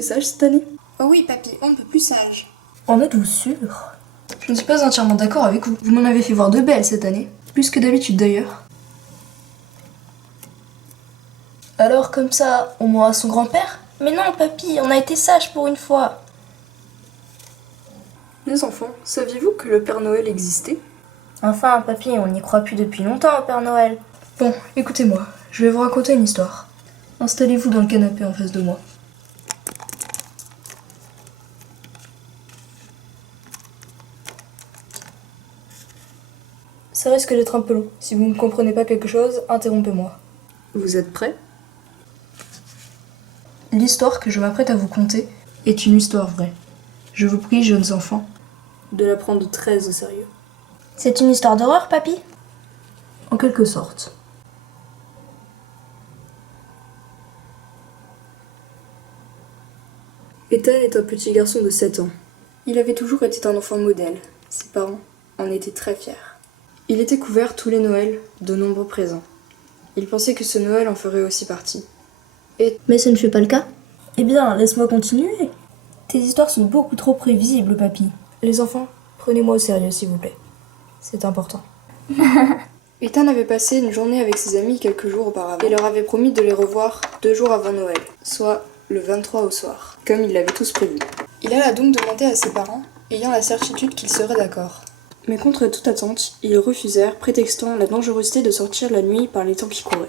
été sage cette année? Oh oui, papy, on ne peut plus sage. En êtes-vous sûr? Je ne suis pas entièrement d'accord avec vous. Vous m'en avez fait voir de belles cette année. Plus que d'habitude d'ailleurs. Alors comme ça, on mourra son grand-père? Mais non, papy, on a été sages pour une fois. Les enfants, saviez-vous que le Père Noël existait? Enfin, papy, on n'y croit plus depuis longtemps au Père Noël. Bon, écoutez-moi, je vais vous raconter une histoire. Installez-vous dans le canapé en face de moi. Ça risque d'être un peu long. Si vous ne comprenez pas quelque chose, interrompez-moi. Vous êtes prêts? L'histoire que je m'apprête à vous conter est une histoire vraie. Je vous prie, jeunes enfants, de la prendre très au sérieux. C'est une histoire d'horreur, papy? En quelque sorte. Ethan est un petit garçon de 7 ans. Il avait toujours été un enfant modèle. Ses parents en étaient très fiers. Il était couvert tous les Noëls de nombreux présents. Il pensait que ce Noël en ferait aussi partie. Mais ce ne fut pas le cas. Eh bien, laisse-moi continuer. Tes histoires sont beaucoup trop prévisibles, papy. Les enfants, prenez-moi au sérieux, s'il vous plaît. C'est important. Ethan avait passé une journée avec ses amis quelques jours auparavant et leur avait promis de les revoir 2 jours avant Noël, soit le 23 au soir, comme ils l'avaient tous prévu. Il alla donc demander à ses parents, ayant la certitude qu'ils seraient d'accord. Mais contre toute attente, ils refusèrent, prétextant la dangerosité de sortir la nuit par les temps qui couraient.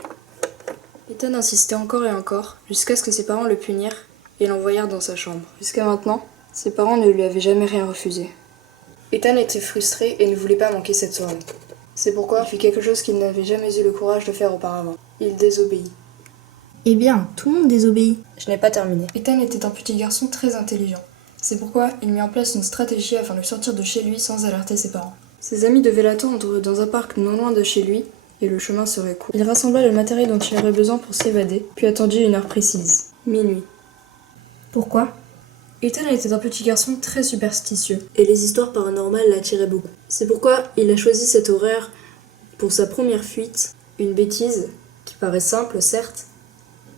Ethan insistait encore et encore, jusqu'à ce que ses parents le punirent et l'envoyèrent dans sa chambre. Jusqu'à maintenant, ses parents ne lui avaient jamais rien refusé. Ethan était frustré et ne voulait pas manquer cette soirée. C'est pourquoi il fit quelque chose qu'il n'avait jamais eu le courage de faire auparavant. Il désobéit. Eh bien, tout le monde désobéit. Je n'ai pas terminé. Ethan était un petit garçon très intelligent. C'est pourquoi il mit en place une stratégie afin de sortir de chez lui sans alerter ses parents. Ses amis devaient l'attendre dans un parc non loin de chez lui et le chemin serait court. Il rassembla le matériel dont il aurait besoin pour s'évader, puis attendit une heure précise. Minuit. Pourquoi? Ethan était un petit garçon très superstitieux, et les histoires paranormales l'attiraient beaucoup. C'est pourquoi il a choisi cet horaire pour sa première fuite, une bêtise qui paraît simple certes,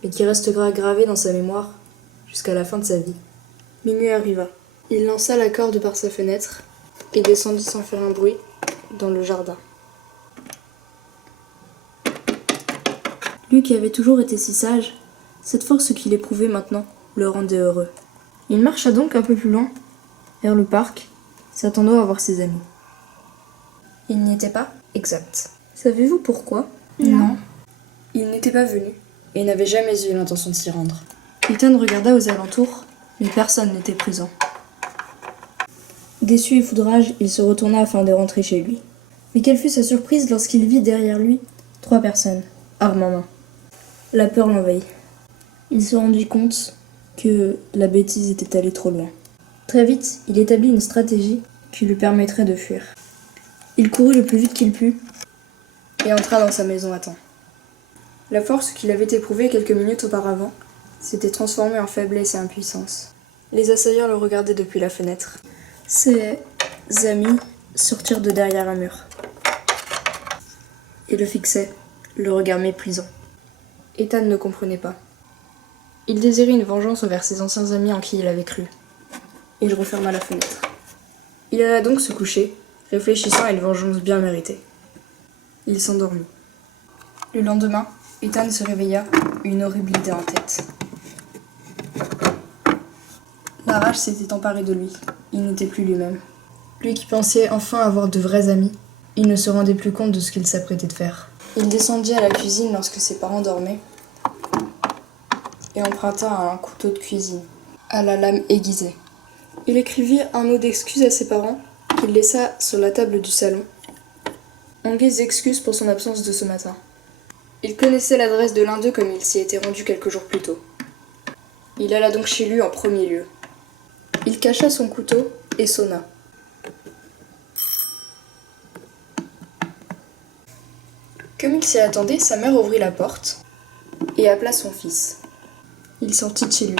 mais qui restera gravée dans sa mémoire jusqu'à la fin de sa vie. Minuit arriva. Il lança la corde par sa fenêtre et descendit sans faire un bruit dans le jardin. Lui qui avait toujours été si sage, cette force qu'il éprouvait maintenant le rendait heureux. Il marcha donc un peu plus loin, vers le parc, s'attendant à voir ses amis. Il n'y était pas? Exact. Savez-vous pourquoi? Non. Il n'était pas venu, et n'avait jamais eu l'intention de s'y rendre. Ethan regarda aux alentours, mais personne n'était présent. Déçu et foudrage, il se retourna afin de rentrer chez lui. Mais quelle fut sa surprise lorsqu'il vit derrière lui 3 personnes, armes en main. La peur l'envahit. Il se rendit compte que la bêtise était allée trop loin. Très vite, il établit une stratégie qui lui permettrait de fuir. Il courut le plus vite qu'il put et entra dans sa maison à temps. La force qu'il avait éprouvée quelques minutes auparavant s'était transformée en faiblesse et impuissance. Les assaillants le regardaient depuis la fenêtre. Ses amis sortirent de derrière un mur et le fixaient, le regard méprisant. Ethan ne comprenait pas. Il désirait une vengeance envers ses anciens amis en qui il avait cru. Il referma la fenêtre. Il alla donc se coucher, réfléchissant à une vengeance bien méritée. Il s'endormit. Le lendemain, Ethan se réveilla, une horrible idée en tête. La rage s'était emparée de lui. Il n'était plus lui-même. Lui qui pensait enfin avoir de vrais amis, il ne se rendait plus compte de ce qu'il s'apprêtait de faire. Il descendit à la cuisine lorsque ses parents dormaient et emprunta un couteau de cuisine, à la lame aiguisée. Il écrivit un mot d'excuse à ses parents, qu'il laissa sur la table du salon, en guise d'excuse pour son absence de ce matin. Il connaissait l'adresse de l'un d'eux comme il s'y était rendu quelques jours plus tôt. Il alla donc chez lui en premier lieu. Il cacha son couteau et sonna. Comme il s'y attendait, sa mère ouvrit la porte et appela son fils. Il sortit de chez lui.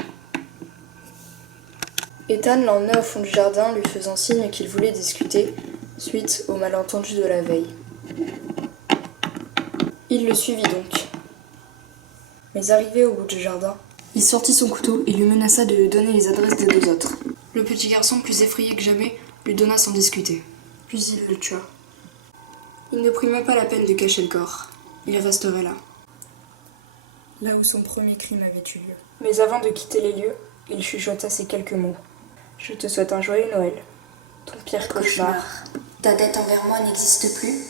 Ethan l'emmena au fond du jardin, lui faisant signe qu'il voulait discuter, suite au malentendu de la veille. Il le suivit donc. Mais arrivé au bout du jardin, Il sortit son couteau et lui menaça de lui donner les adresses des 2 autres. Le petit garçon, plus effrayé que jamais, lui donna sans discuter. Puis il le tua. Il ne prit même pas la peine de cacher le corps. Il resterait là. Là où son premier crime avait eu lieu. Mais avant de quitter les lieux, il chuchota ces quelques mots. Je te souhaite un joyeux Noël. Ton pire cauchemar. Ta dette envers moi n'existe plus.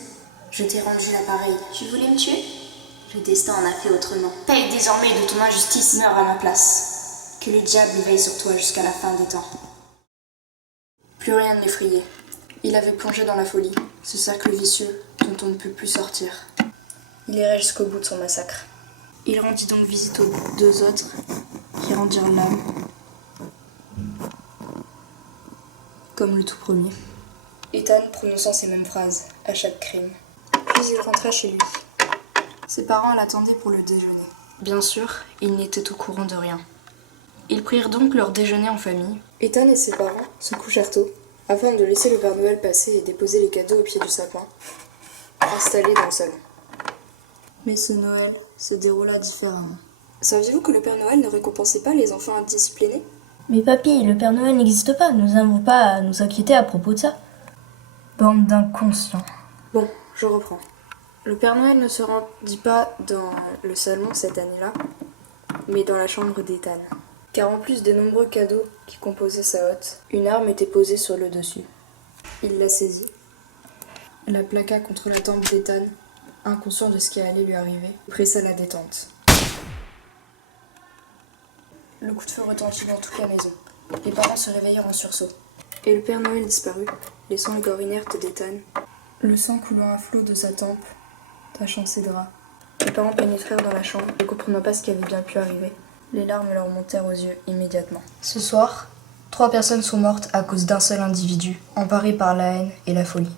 Je t'ai rendu l'appareil. Tu voulais me tuer? Le destin en a fait autrement. Paye désormais de ton injustice, meurs à ma place. Que le diable veille sur toi jusqu'à la fin des temps. Plus rien ne l'effrayait. Il avait plongé dans la folie, ce cercle vicieux dont on ne peut plus sortir. Il irait jusqu'au bout de son massacre. Il rendit donc visite aux 2 autres, qui rendirent l'âme, comme le tout premier. Ethan prononçant ces mêmes phrases à chaque crime. Puis il rentra chez lui. Ses parents l'attendaient pour le déjeuner. Bien sûr, ils n'étaient au courant de rien. Ils prirent donc leur déjeuner en famille. Ethan et ses parents se couchèrent tôt, afin de laisser le Père Noël passer et déposer les cadeaux au pied du sapin, installé dans le salon. Mais ce Noël se déroula différemment. Saviez-vous que le Père Noël ne récompensait pas les enfants indisciplinés? Mais papy, le Père Noël n'existe pas, nous n'avons pas à nous inquiéter à propos de ça. Bande d'inconscients. Bon, je reprends. Le Père Noël ne se rendit pas dans le salon cette année-là, mais dans la chambre d'Ethan. Car en plus des nombreux cadeaux qui composaient sa hotte, une arme était posée sur le dessus. Il la saisit, la plaqua contre la tempe d'Ethan, inconscient de ce qui allait lui arriver, pressa la détente. Le coup de feu retentit dans toute la maison. Les parents se réveillèrent en sursaut. Et le Père Noël disparut, laissant le corps inerte d'Ethan, le sang coulant à flot de sa tempe, tachant ses draps. Les parents pénétrèrent dans la chambre, ne comprenant pas ce qui avait bien pu arriver. Les larmes leur montèrent aux yeux immédiatement. Ce soir, 3 personnes sont mortes à cause d'un seul individu, emparé par la haine et la folie.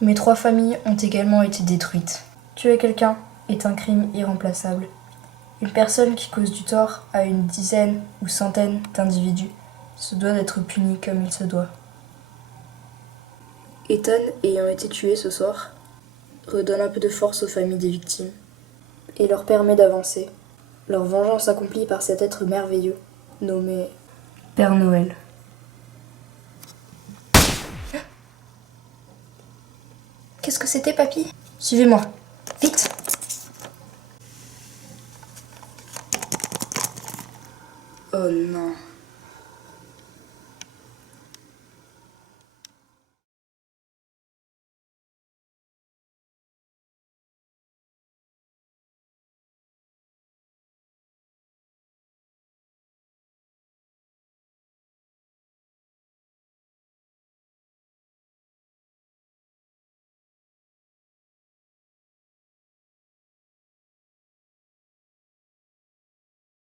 Mais 3 familles ont également été détruites. Tuer quelqu'un est un crime irremplaçable. Une personne qui cause du tort à une dizaine ou centaine d'individus se doit d'être punie comme il se doit. Ethan, ayant été tué ce soir, redonne un peu de force aux familles des victimes et leur permet d'avancer. Leur vengeance accomplie par cet être merveilleux, nommé Père Noël. Qu'est-ce que c'était, papy? Suivez-moi, vite! Oh non.